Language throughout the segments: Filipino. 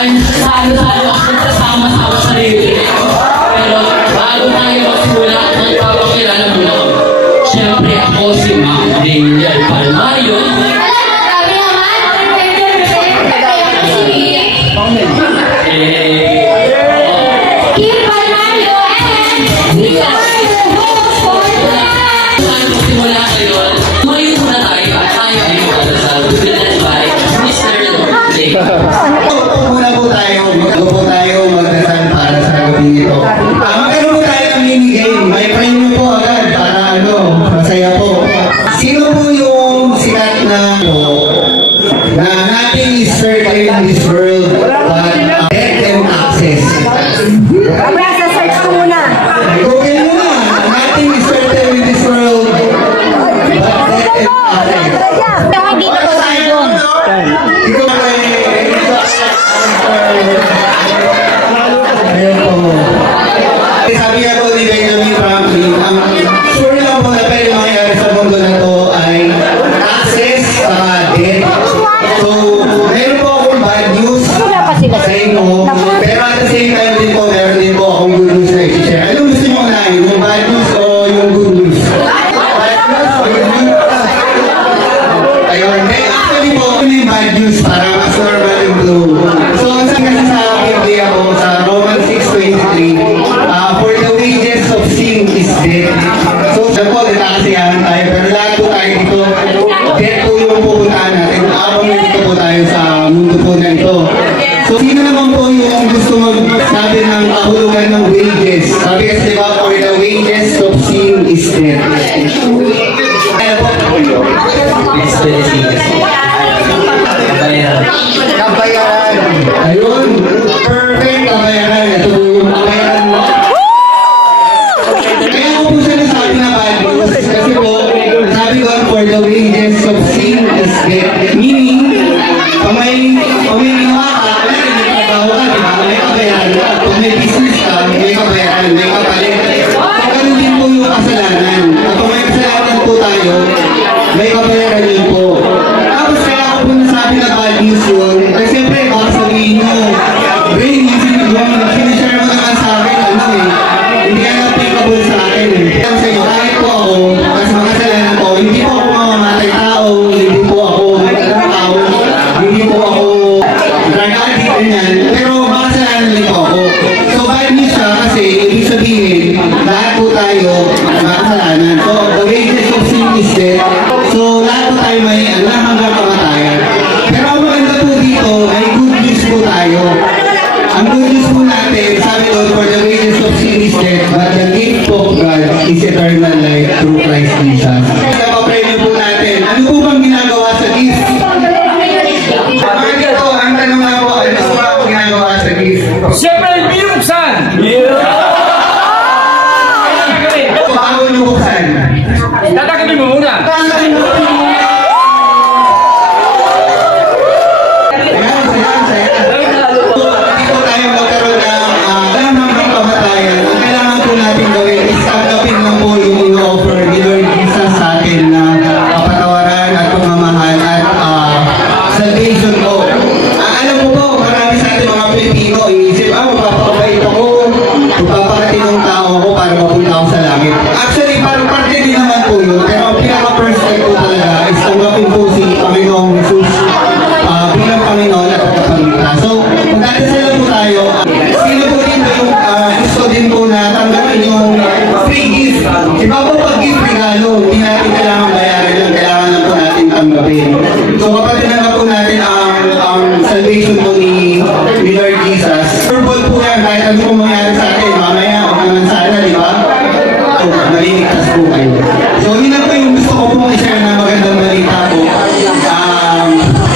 ay salo-salo ako kasama-sama sa sarili. Pero bago tayo magsimula, magpapakilala muna ako. Siyempre ako si Ma'am Daniel Palmario. Kim Palmario simula ngayon, tumayo muna tayo at tayo ay magdasal. Bilan by Mr. Dave. Muna po tayo, magdasal para sa gabi ito. Magkaroon po tayo ng mini-game. May premyo po agad para masaya po. Sino po yung sikat na nothing is certain in this world but death and access? Search ko muna. Google mo na. Nothing is certain in this world but death and access. Hindi na po tayo doon. Ikaw ay ayun po. Sabi nga po ni Benjamin Franklin, ang sure lang po na pwede mangyari sa mundo na to ay access sa death. So, meron po akong bad news sa inyo, pero at the same time din po, meron din po akong good news na i-share. Ano gusto nyo unahin? Yung bad news o yung good news? Bad news o good news? Ayun. Actually po, ano yung bad news para mas normal yung blue? So, ang sabi kasi sa Biblia po, sa Romans 6:23, for the wages of sin is death. So, siya po, nagkakasiyahan tayo, pero lahat po tayo dito, death po yung pupuntahan natin. Habang dito po tayo sa mundo po na ito. So, sino naman po yung gusto magsabi ng kahulugan ng wages? Sabi kasi diba, for the wages of sin is death. Kaya po, kabayaran. Ayun. Perfect kabayaran. Ito po yung kabayaran mo. Kaya ako po siya nasabi na bad news. Kasi po, sabi ko, for the wages of sin is death. Meaning, pag may ginawa ka, hindi ka nagawa ka, diba? May kabayaran ka. Pag may business ka, may kabayaran, may kapalit. So, ganun din po yung kasalanan. At kung may kasalanan po tayo, may kabayaran yun po. Tapos kaya ako po nasabi na bad news yun. Kasi siyempre, baka sabihin nyo, Brain, sinishare mo naman sa akin, hindi ka applicable sa akin. Kaya sa inyo, kahit po ako, kasi makasalanan po, hindi po ako mamamatay tao, hindi po ako magandang tao, hindi po ako drug addict, ganyan. Pero makasalanan din po ako. So bad news siya kasi, ibig sabihin, lahat po tayo makasalanan. So the wages of sin is death. So lahat po tayo may hanggang kamatayan. Pero ang maganda po dito, may good news po tayo. Ang good news po natin, sabi doon, for the wages of sin is death, but the gift of God is eternal life through Christ Jesus. Napapremyo po natin. Ano po bang ginagawa sa gift? Mga dito, ang tanong na po, ano po ang ginagawa sa gift? Siyempre, binuksan! Bago nyo buksan? Tatagapin mo muna! Actually, parang parte din naman po yun. Pero ang pinaka-first step po talaga is tanggapin po si Panginoong Jesus bilang Panginoon at Tagapagligtas. So, kung dadasalan po tayo, sino po din ba yung gusto din po na tanggapin yung free gift? Iba po pag-gift regalo, hindi natin kailangan bayaran lang, kailangan lang po natin tanggapin. So, kapag tinanggap po natin ang salvation po ni Lord Jesus, purple po yan, kahit ano po mangyari sa atin, mamaya, o naman sana, di ba? Maliligtas po kayo. So, yun na po yung gusto ko pong i-share na magandang balita po.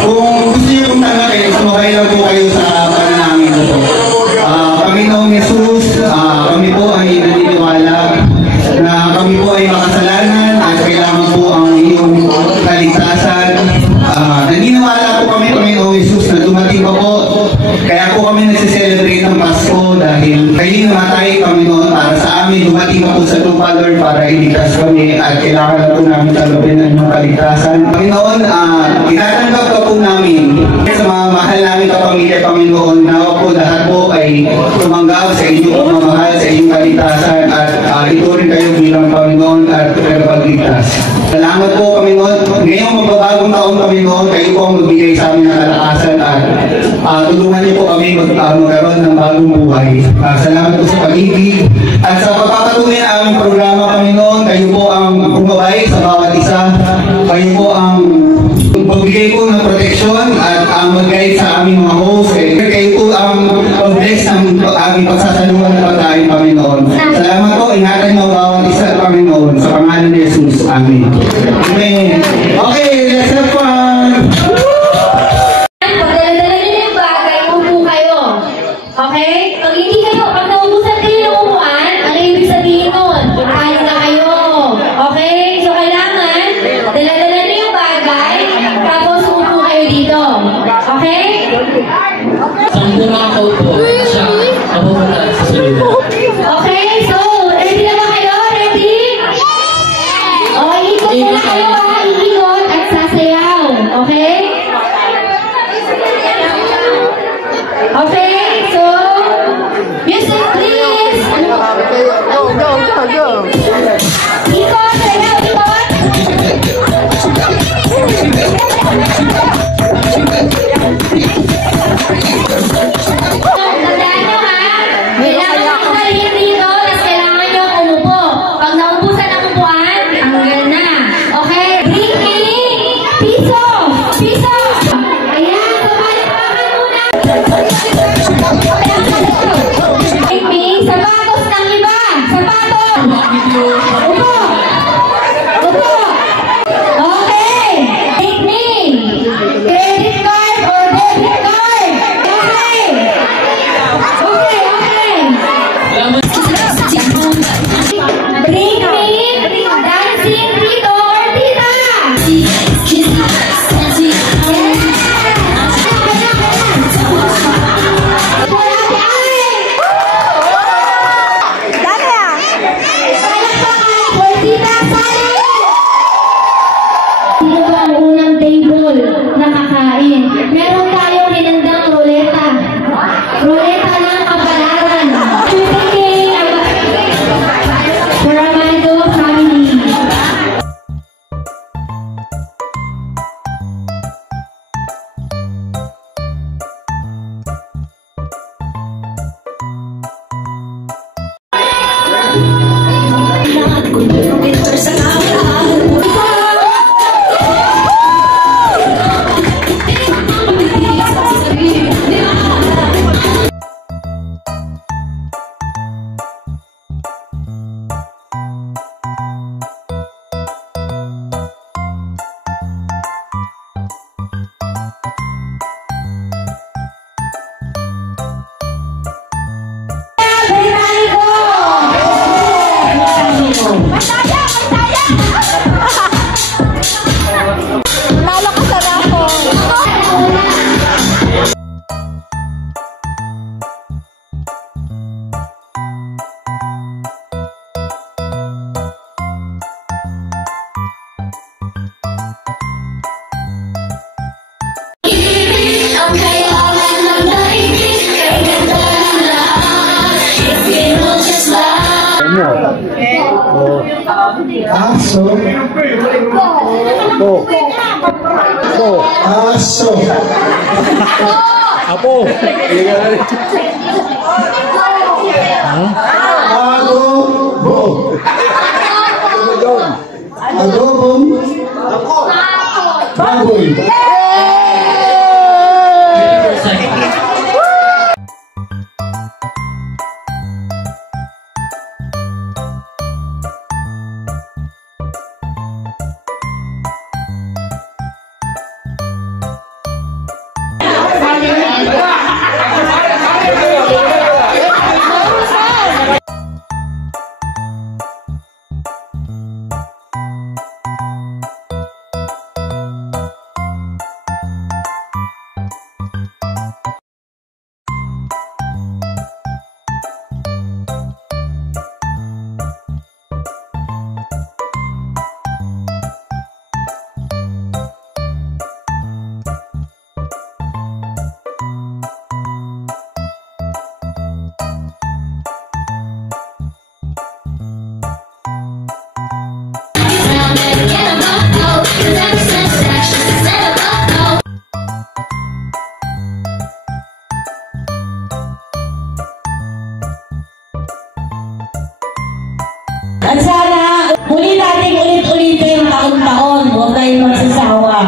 Kung gusto nyo pong tanggapin, sumakay lang po kayo sa pananangin po. Panginoong Jesus, kami po ay naniniwala na kami po ay makasalanan at kailangan po ang iyong kaligtasan. Naniniwala po kami, Panginoong Jesus, na dumating pa po. Kaya po kami nagsiselebrate ng Pasko dahil kayo namatay, Panginoon, para sa amin. namin dumating ako sa lupa, Lord, para iligtas kami at kailangan na po namin talupin ang inyong kaligtasan. Panginoon, tinatanggap ka po namin sa mga mahal namin kapamilya, Panginoon. Nawa po lahat po ay tumanggap sa inyong pagmamahal, sa inyong kaligtasan at ituring kayo bilang Panginoon at tagapagligtas. Salamat po, Panginoon. Ngayong magbabagong taon, Panginoon, kayo po ang magbigay sa amin ng kalakasan at tulungan niyo po kami magkaroon ng bagong buhay. Salamat po sa pag-ibig at sa pagpapatuloy ng aming programa, Panginoon. Kayo po ang bumabay sa bawat isa. Kayo po ang magbigay po ng proteksyon at ang mag-guide sa aming mga host. Kayo po ang mag-bless ng aming pagsasaluhan ng pagkain, Panginoon. Salamat po. Ingatan niyo ang bawat isa, Panginoon. Sa pangalan ni Jesus. Amen. Amen. Okay, let's have fun! Pagdala-dala niyo yung bagay, upo kayo. Okay? Pag hindi kayo, pag naubusan kayo ng upuan, ano ibig sabihin nun? Ayaw na kayo. Okay? So, kailangan, dala-dala niyo yung bagay, tapos upo kayo dito. Okay? Sampung ako po. Siya, napupunta sa sunod. Okay? So, ready na ba kayo? Ready? O, ikot na kayo ha. Iikot at sasayaw. Okay? Okay? So, music please. Ikot, sayaw, ikot. Tandaan nyo ha. Kailangan nyo sabihin dito, tapos kailangan nyo umupo. Pag naubusan ang upuan, tanggal na. Okay? Bring me piso! Piso! Ayan, pabalik-pakan muna. Bring me sapatos ng iba. Sapatos! Upo! Upo! Okay! Bring me credit card or debit card. Okay! Okay, okay. Bring me dancing tito or tita. Dami ah. Palakpakan for tita Sally. Sino ba ang unang table na kakain? Meron tayong hinandang ruleta. Ruleta ng kapalaran. Pipigay for Amado family. Lalo ka sa rapo. Aso. Aso. Apo. Adobo. Adobong. Baboy. At sana, muli nating ulit-ulitin taon-taon. Huwag tayong magsasawa.